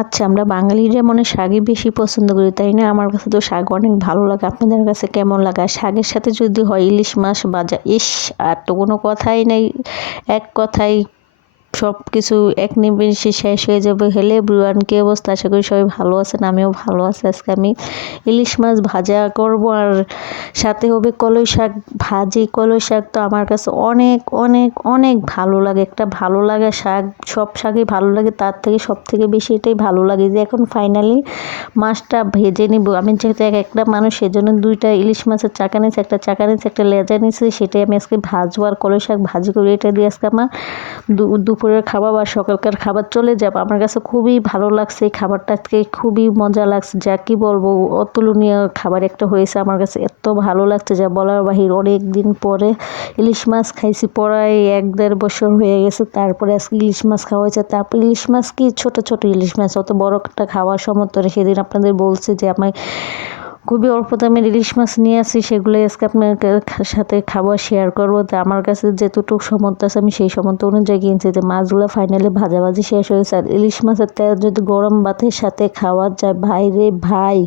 আচ্ছা, আমরা বাঙালিরা মনে হয় শাকই বেশি পছন্দ করি, তাই না? আমার কাছে তো শাক অনেক ভালো লাগে। আপনাদের কাছে কেমন লাগে? আর শাকের সাথে যদি হয় ইলিশ মাছ ভাজা, ইস! আর তো কোনো কথাই নেই। এক কথায় সবকিছু এক নিমেষে শেষ হয়ে যাবে। হ্যালো এভরিওয়ান, কি অবস্থা? আশা করি সবাই ভালো আছেন। আমিও ভালো আছি। আজকে আমি ইলিশ মাছ ভাজা করব আর সাথে হবে কলই শাক ভাজি। কলই শাক তো আমার কাছে অনেক অনেক অনেক ভালো লাগে। একটা ভালো লাগা শাক, সব শাকই ভালো লাগে, তার থেকে সবথেকে বেশি এটাই ভালো লাগে যে এখন ফাইনালি মাছটা ভেজে নিব। আমি যেহেতু একটা মানুষ, সেজন্য 2টা ইলিশ মাছের চাকা নিয়েছি, একটা চাকা নিয়েছি, একটা লেজা নিয়েছি। সেটাই আমি আজকে ভাজবো আর কলই শাক ভাজি করি। এটা দিয়ে আজকে আমার দুপুরের খাবার বা সকালকার খাবার চলে যাবে। আমার কাছে খুবই ভালো লাগছে এই খাবারটা, আজকে খুবই মজা লাগছে। যা কি বলবো, অতুলনীয় খাবার একটা হয়েছে। আমার কাছে এত ভালো লাগছে যা বলার বাহির। অনেক দিন পরে ইলিশ মাছ খাইছি, প্রায় 1-1.5 বছর হয়ে গেছে। তারপরে আজকে ইলিশ মাছ খাওয়া হয়েছে। তারপর ইলিশ মাছ কি ছোট ছোট ইলিশ মাছ, অত বড় একটা খাওয়ার সমর্থ নেই। সেদিন আপনাদের বলছি যে আমি খুবই অল্প দামের ইলিশ মাছ নিয়ে আসি, সেগুলোই আজকে আপনার সাথে খাবার শেয়ার করবো। তো আমার কাছে যেতটুকু সামর্থ্য আছে আমি সেই সামর্থ্য অনুযায়ী কিনছি। যে মাছগুলো ফাইনালি ভাজাভাজি শেষ হয়েছে। আর ইলিশ মাছের তেল যদি গরম ভাতের সাথে খাওয়া যায়, ভাই রে ভাই,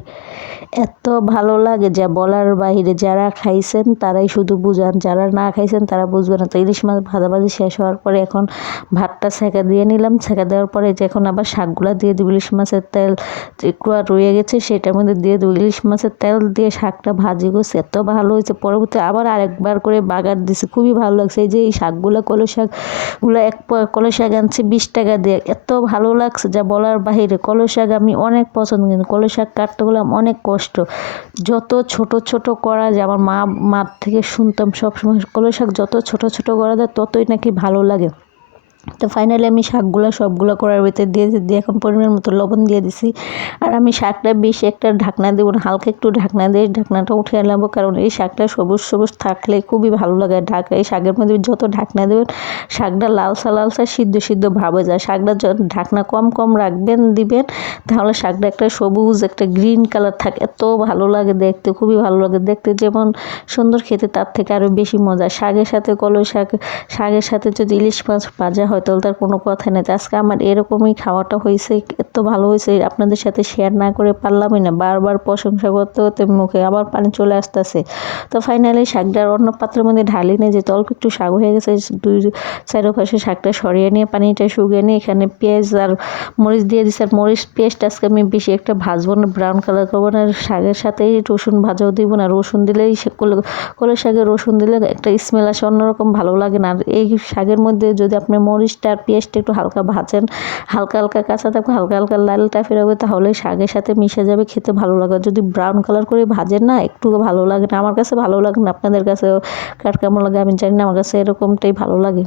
এত ভালো লাগে যা বলার বাইরে। যারা খাইছেন তারাই শুধু বুঝান, যারা না খাইছেন তারা বুঝবে না। তো ইলিশ মাছ ভাজাভাজি শেষ হওয়ার পরে এখন ভাতটা ছেঁকা দিয়ে নিলাম। ছেঁকা দেওয়ার পরে যে এখন আবার শাকগুলা দিয়ে দিব। ইলিশ মাছের তেল একটু আর রয়ে গেছে, সেটার মধ্যে দিয়ে দেবো। ইলিশ মাছের তেল দিয়ে শাকটা ভাজি করছে, এত ভালো হয়েছে। পরবর্তী আবার আরেকবার করে বাগার দিছে, খুবই ভালো লাগছে। এই যে এই শাকগুলো, কলই শাকগুলো কলই শাক আনছে 20 টাকা দিয়ে, এত ভালো লাগছে যা বলার বাহিরে। কলই শাক আমি অনেক পছন্দ, কিন্তু কলই শাক কাটতে গেলাম অনেক কষ্ট। যত ছোট ছোট করা যায়, আমার মার থেকে শুনতাম সবসময় কলই শাক যত ছোট ছোট করা যায় ততই নাকি ভালো লাগে। তো ফাইনালি আমি সবগুলো করার ভিতরে দিয়ে এখন পরিমাণ মতো লবণ দিয়ে দিছি। আর আমি শাকটা বেশি একটা ঢাকনা দেবো না, হালকা একটু ঢাকনা দিয়ে ঢাকনাটা উঠিয়ে নেবো, কারণ এই শাকটা সবুজ সবুজ থাকলে খুবই ভালো লাগে। এই শাকের মধ্যে যত ঢাকনা দেবেন শাকটা লালসা লালসা সিদ্ধ সিদ্ধ ভাবে যায়। শাকটা ঢাকনা কম কম রাখবেন, দিবেন, তাহলে শাকটা একটা সবুজ একটা গ্রিন কালার থাকে, এত ভালো লাগে দেখতে, খুবই ভালো লাগে দেখতে। যেমন সুন্দর, খেতে তার থেকে আরও বেশি মজা। শাকের সাথে কলই শাকের সাথে যদি ইলিশ মাছ ভাজা হয় তাহলে তার কোনো কথা নেই। আজকে আমার এরকমই খাওয়াটা হয়েছে, এত ভালো হয়েছে, আপনাদের সাথে শেয়ার না করে পারলামই না। বারবার প্রশংসা করতে করতে মুখে আবার পানি চলে আসতেছে। তো ফাইনালি শাকটার অন্য পাত্রের মধ্যে ঢালি নিয়ে যেতে অল্প একটু শাক হয়ে গেছে, 2-4 শাকটা সরিয়ে নিয়ে পানিটা শুকিয়ে নিয়ে এখানে পেঁয়াজ আর মরিচ দিয়ে দিচ্ছি। আর মরিচ পেস্ট আজকে আমি বেশি একটা ভাজবো না, ব্রাউন কালার করবো না। আর শাকের সাথেই রসুন ভাজাও দিব না, রসুন দিলেই কলই শাকে রসুন দিলে একটা স্মেল আসে, অন্যরকম ভালো লাগে না। আর এই শাকের মধ্যে যদি আপনি মরিচটা আর পেঁয়াজটা একটু হালকা ভাজেন, হালকা হালকা কাঁচা থাকবে, হালকা হালকা লালটা ফেরাবে, তাহলে শাকের সাথে মিশে যাবে, খেতে ভালো লাগে। যদি ব্রাউন কালার করে ভাজেন না, একটু ভালো লাগে না, আমার কাছে ভালো লাগে না। আপনাদের কাছে কার কেমন লাগে আমি জানি না, আমার কাছে এরকমটাই ভালো লাগে।